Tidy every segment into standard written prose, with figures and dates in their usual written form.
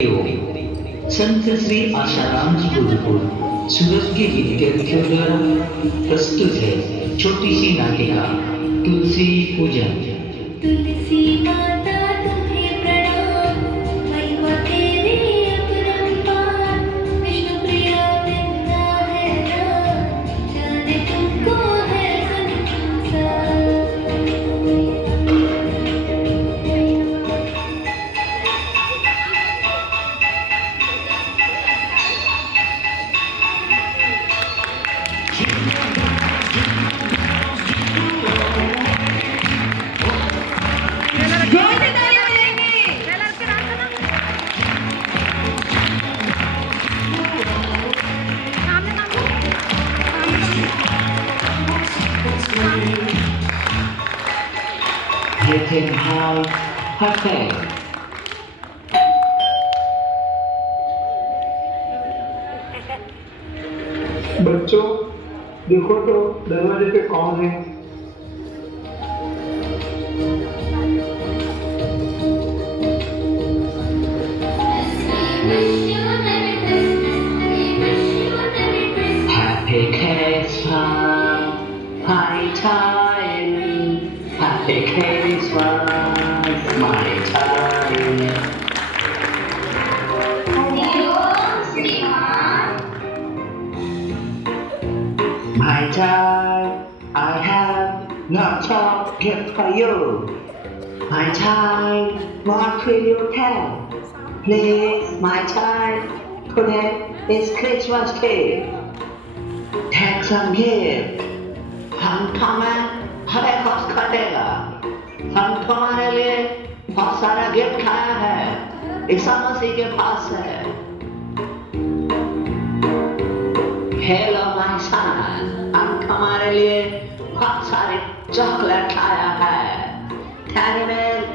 संत श्री आशाराम जी गुरुकुल सूरत के विद्यार्थियों द्वारा प्रस्तुत है छोटी सी नाटिका तुलसी पूजन। तुलसी माता तुम्हें प्रणाम, महिमा तेरी अपरंपार, विष्णु प्रिया वृंदा है नाम, जाने तुमको है संसार। ये थे भाई फतेह। बच्चों देखो तो दरवाजे पे कौन है। Happy Christmas, my child. Happy Christmas, my child. My child, I have no chocolate for you. My child, what will you tell? Please, my child, today is Christmas Day. Take some gift. हम तुम्हें हमें खुश कर देगा। हम तुम्हारे लिए बहुत सारा गिफ्ट लाया है। ईसा मसीह के पास है। हेलो माय सन, हम तुम्हारे लिए बहुत सारे चॉकलेट लाया है। Dairy Milk,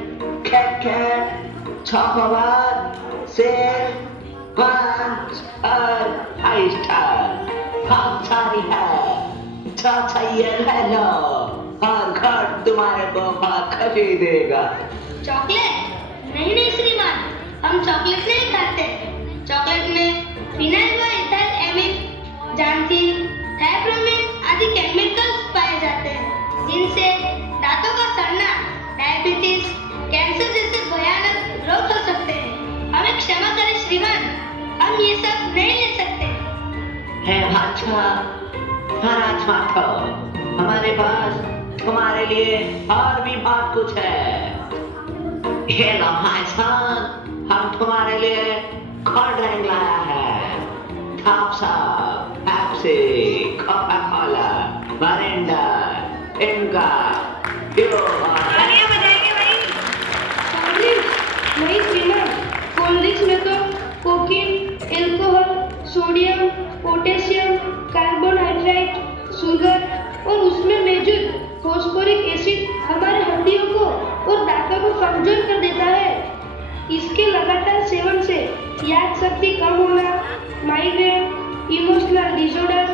Kit Kat, Chocobar, सेब, बंच और आइस्टर बहुत सारी है। जो चाहिए ले लो और घर तुम्हारे को बहुत खुशी देगा। चॉकलेट? नहीं नहीं श्रीमान, हम चॉकलेट नहीं खाते। चॉकलेट में फिनाइल व इथाइल एमिड, जानथीन, थायोब्रोमिन आदि केमिकल्स पाए जाते हैं, जिनसे दांतों का सड़ना, डायबिटीज, कैंसर जैसे भयानक रोग हो सकते हैं। हमें क्षमा करें श्रीमान, हम ये सब नहीं ले सकते। है अच्छा, नाराज मत हो। हमारे पास तुम्हारे लिए और भी बहुत कुछ है। ये लो भाई साहब, हम तुम्हारे लिए कोल्ड ड्रिंक लाया है। Thums Up, Pepsi, Coca Cola, Mirinda, इनका, नहीं श्रीमान, कोल्ड ड्रिंक्स में तो cocaine, alcohol, sodium, potassium, carbohydrate, sugar और उसमें मौजूद फॉस्फोरिक एसिड हमारे हड्डियों को और दांतों को कमजोर कर देता है। इसके लगातार सेवन से याद शक्ति कम होना, माइग्रेन, इमोशनल डिसऑर्डर,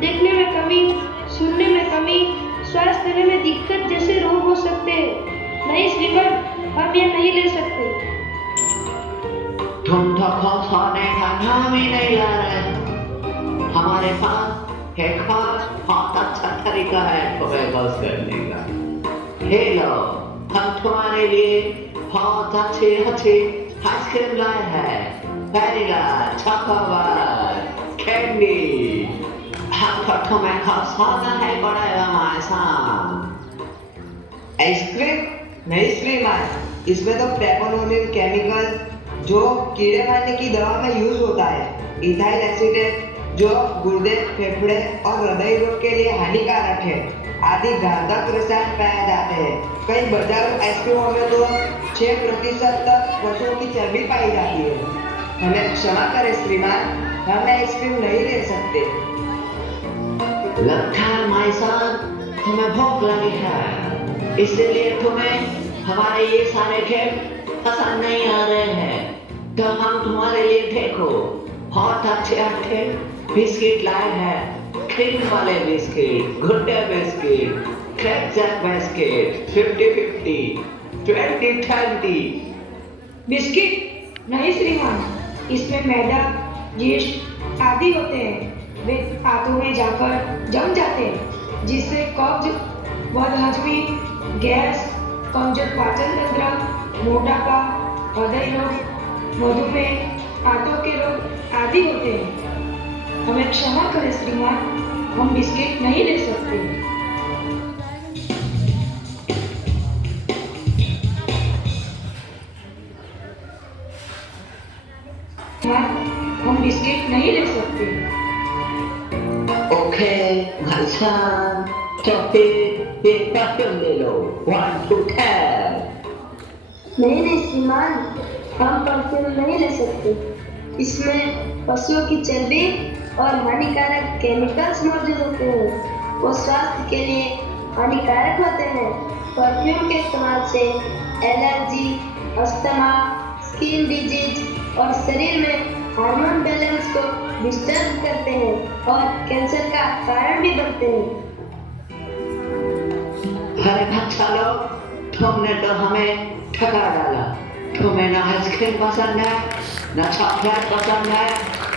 देखने में कमी, सुनने में कमी, श्वास लेने में दिक्कत जैसे रोग हो सकते हैं। नहीं श्रीमान, हम ये नहीं ले सकते। तुम तो खुश होने का नाम ही नहीं ला रहे। हमारे पास एक खास बहुत अच्छा तरीका है तुम्हें खुश करने का। हे लो, हम तुम्हारे लिए बहुत अच्छे आइसक्रीम लाए हैं। Vanilla, chocobar, candy. हमको तुम्हें खुश होना है पड़ेगा हमारे साथ। आइसक्रीम? नहीं श्रीमान, इसमें तो प्रेपोनोलिन केमिकल जो कीड़े मारने की दवा में यूज होता है, इथाइल एसिटेट जो गुर्दे, फेफड़े और हृदय रोग के लिए हानिकारक है, आदि घातक रसायन पाए जाते हैं। कई बाजारू आइसक्रीमों में तो 6% तक पशुओं की चर्बी पाई जाती है। हमें क्षमा करें श्रीमान, हम आइसक्रीम नहीं ले सकते। लगता है माय सन, तुम्हें भूख लगी है, इसलिए तुम्हें हमारे ये सारे गिफ्ट पसंद नहीं आ रहे हैं। तो हम तुम्हारे लिए देखो बहुत अच्छे बिस्किट लाए हैं। क्रीम वाले बिस्किट, गुड्डे बिस्किट, क्रैकजैक बिस्किट, 50-50, 20-20। बिस्किट? नहीं श्रीमान, इसमें मैदा, यीस्ट आदि होते हैं। वे हाथों में जाकर जम जाते हैं, जिससे कब्ज, बदहजमी, गैस, कमजोर पाचन तंत्र, मोटापा, हृदय रोग, मधुमेह, हाथों के रोग आदि होते हैं। हमें क्षमा करें श्रीमान, हम बिस्किट नहीं ले सकते। हम बिस्किट नहीं ले सकते। ओके भाई साहब, तो फिर ये परफ्यूम ले लो 1 to 10। नहीं श्रीमान, हम परफ्यूम नहीं ले सकते। इसमें पशुओं की चर्बी और हानिकारक केमिकल्स मौजूद होते हैं। वो स्वास्थ्य के लिए हानिकारक होते हैं। परफ्यूम के इस्तेमाल से एलर्जी, अस्थमा, स्किन डिजीज और शरीर में हार्मोन बैलेंस को डिस्टर्ब करते हैं और कैंसर का कारण भी बनते हैं। अरे बच्चा लोग, तुमने तो हमें ठगा डाला। तुम्हें ना आइसक्रीम पसंद है, ना चॉकलेट पसंद है,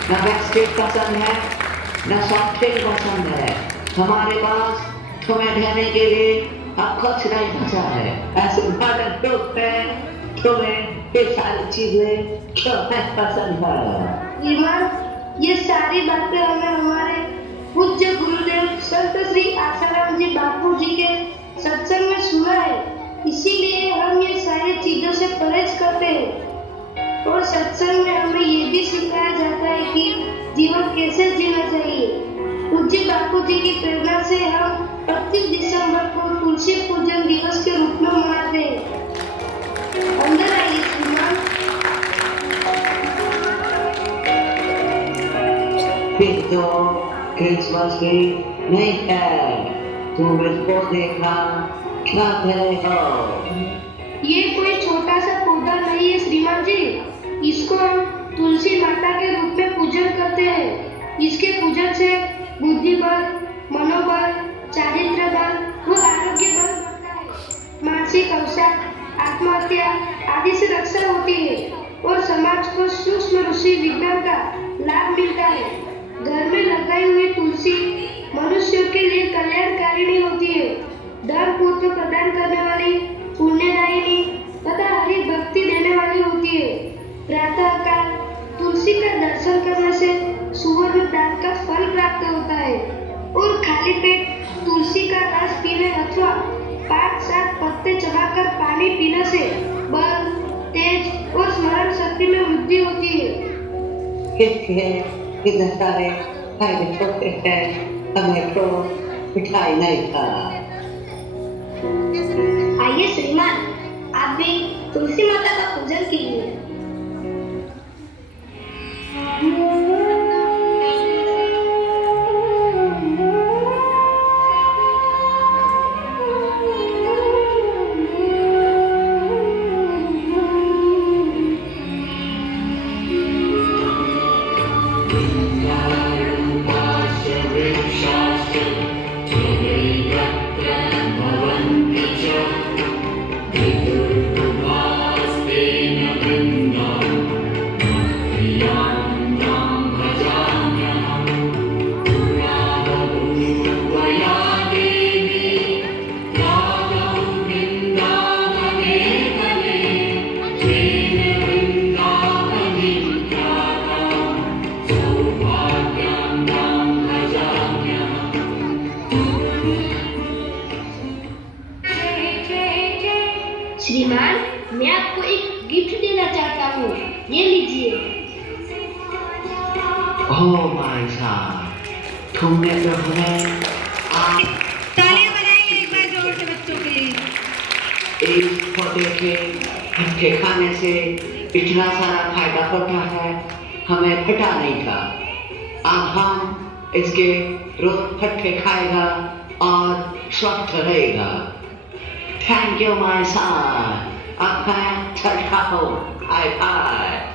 ना बिस्किट पसंद है, ना सॉफ्ट ड्रिंक पसंद है। हमारे पास तुम्हें देने के लिए अब कुछ नहीं बचा है। ऐसे मदद ग्रुप में तुम्हें ये सारी चीजें क्यों नहीं पसंद है? श्रीमान, ये सारी बातें हमें हमारे पूज्य गुरुदेव संत श्री आसाराम जी बापू जी के सत्संग में सुना है। इसीलिए हम ये सारी चीजों से परहेज करते हैं। और सत्संग में हमें ये भी सिखाया जाता है कि जीवन कैसे जीना चाहिए। पूज्य बापू जी की प्रेरणा से हम 25 दिसंबर को तुलसी पूजन दिवस के रूप में मनाते हैं। अंदर आइए श्रीमान। फिर तो क्रिसमस भी नहीं है। तुम इसको देखा क्या करे हो? ये कोई छोटा सा पौधा नहीं है श्रीमान जी। इसको हम तुलसी माता के रूप में पूजन करते हैं। इसके पूजन से बुद्धि बल, मनोबल, चारित्र बल व आरोग्य बल बढ़ता है। मानसिक अवसाद, आत्महत्या आदि से रक्षा होती है और समाज को सूक्ष्म ऋषि विज्ञान का लाभ मिलता है। घर में लगाई हुई तुलसी मनुष्यों के लिए कल्याणकारिणी होती है। धन पुत्र प्रदान करने वाली, पुण्यदायिनी तथा हरि भक्ति देने वाली होती है। प्रातः काल तुलसी का दर्शन करने से सुवर्ण दान का फल प्राप्त होता है और खाली पेट तुलसी का रस पीने अथवा 5-7 पत्ते चबाकर पानी पीने से बल, तेज और स्मरण शक्ति में वृद्धि होती है। इतने सारे फायदे होते हैं, हमें तो मिठाई नहीं खाना। आइए श्रीमान, आप भी तुलसी माता का पूजन कीजिए। श्रीमान, मैं आपको एक गिफ्ट देना चाहता हूँ। ये लीजिए। ओह भाई साहब, तुमने तो हमें तालियां बजाएंगे एक बार जोर से बच्चों के लिए। इस पौधे के फटके खाने से इतना सारा फायदा होता है, हमें पता नहीं था। अब हम इसके रोज फटके खाएगा और स्वस्थ रहेगा। Thank you, my son. Up, church couple. High five.